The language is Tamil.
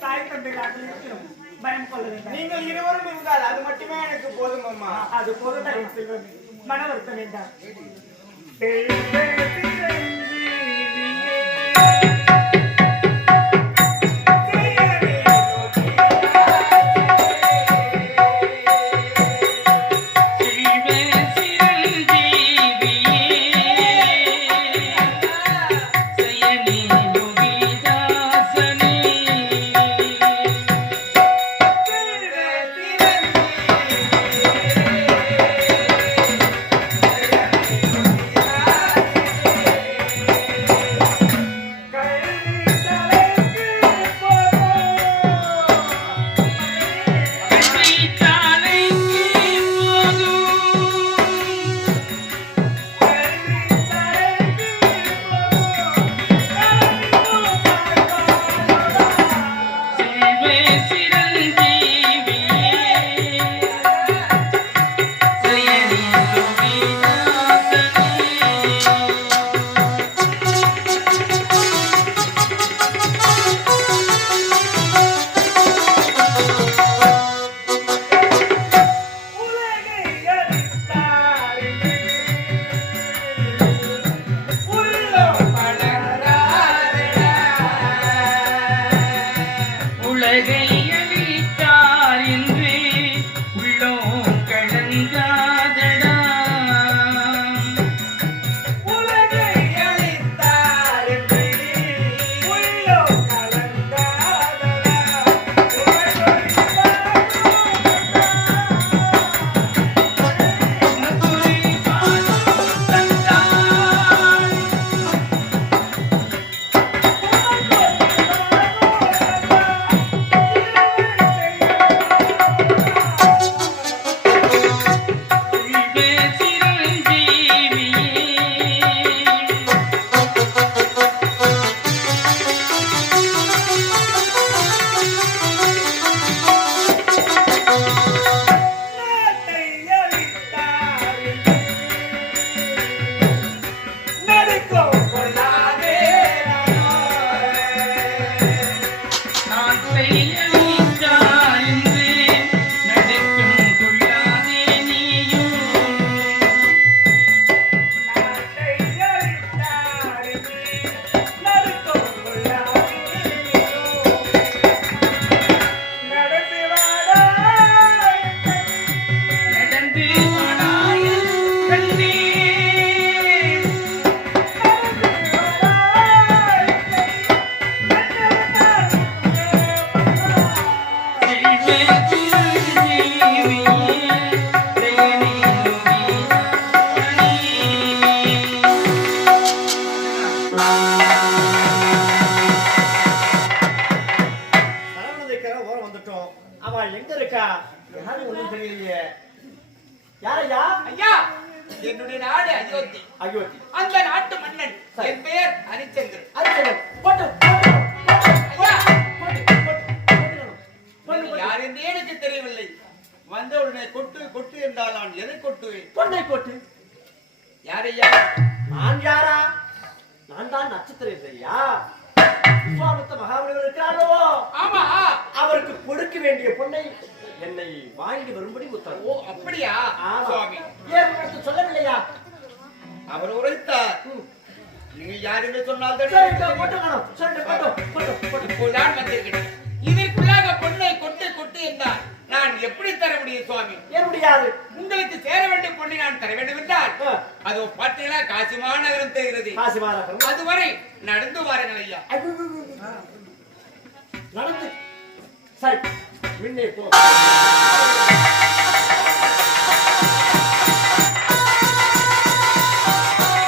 தாய் தந்தைகளாக இருக்கிறோம் பயம் கொள்ள வேண்டாம் நீங்கள் இருவரும் இருந்தால் அது மட்டுமே எனக்கு போதும் அம்மா அது போதும் மன வருத்தம் வேண்டாம் நான் அவ எங்க இருக்கா யாரும் ஒண்ணும் தெரியலையே யாரையா? ஐயா என்னுடைய நாடு அயோத்தி. அயோத்தி. அந்த நாட்டு மன்னன் என் பெயர் ஹரிச்சந்திரன் அரிச்சந்திரன். போட்டு. யார் என்று எனக்கு தெரியவில்லை. வந்தவுடனே கொட்டு கொட்டு என்றால் நான் எதை கொட்டுவேன்? பொண்ணை போட்டு. யாரையா நான் யாரா? நான் தான் நட்சத்திரம் இல்லையா விஸ்வாமித்த மகாபலிவர் இருக்கிறாரோ கொடுக்க வேண்டிய பொண்ணை என்னை வாங்கி வரும்படி உத்தரவு ஓ அப்படியா. சுவாமி ஏன் உங்களுக்கு சொல்லவில்லையா அவர் உரைத்தார். நீங்க யார் என்று சொன்னால் சரி, தான் இதோ போட்டு காணோம். சரி, போட்டு, போட்டு, போட்டு. இப்போதான் வந்திருக்கிறேன் இதற்குள்ளாக பொண்ணை கொட்டு கொட்டு என்றால் நான் எப்படி தர முடியும் சுவாமி முடியாது உங்களுக்கு சேர வேண்டிய பொண்ணை நான் தர வேண்டும் என்றால். அது பார்த்தீங்கன்னா தெரிகிறது காசி மாநகரம். அதுவரை நடந்து வாருங்கள் ஐயோ. நடந்து సరే విన్నే పో.